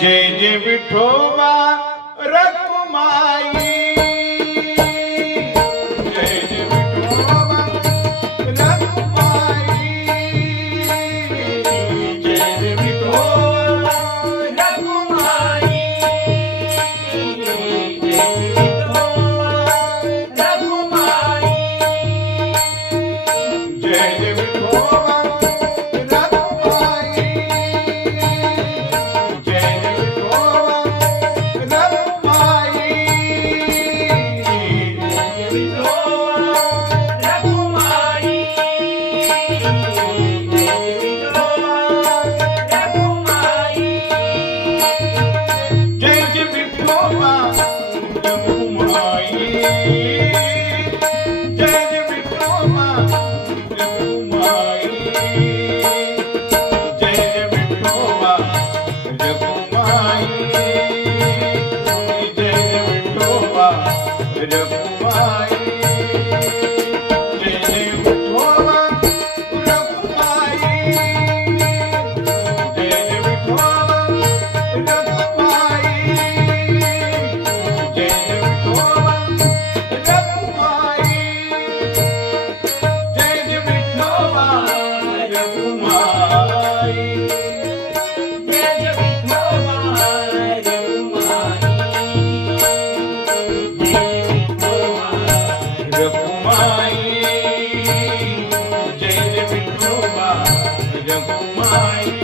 Jai Jai Vithoba Rakhumai. Thank you. Jaya Vithoba జగమాయి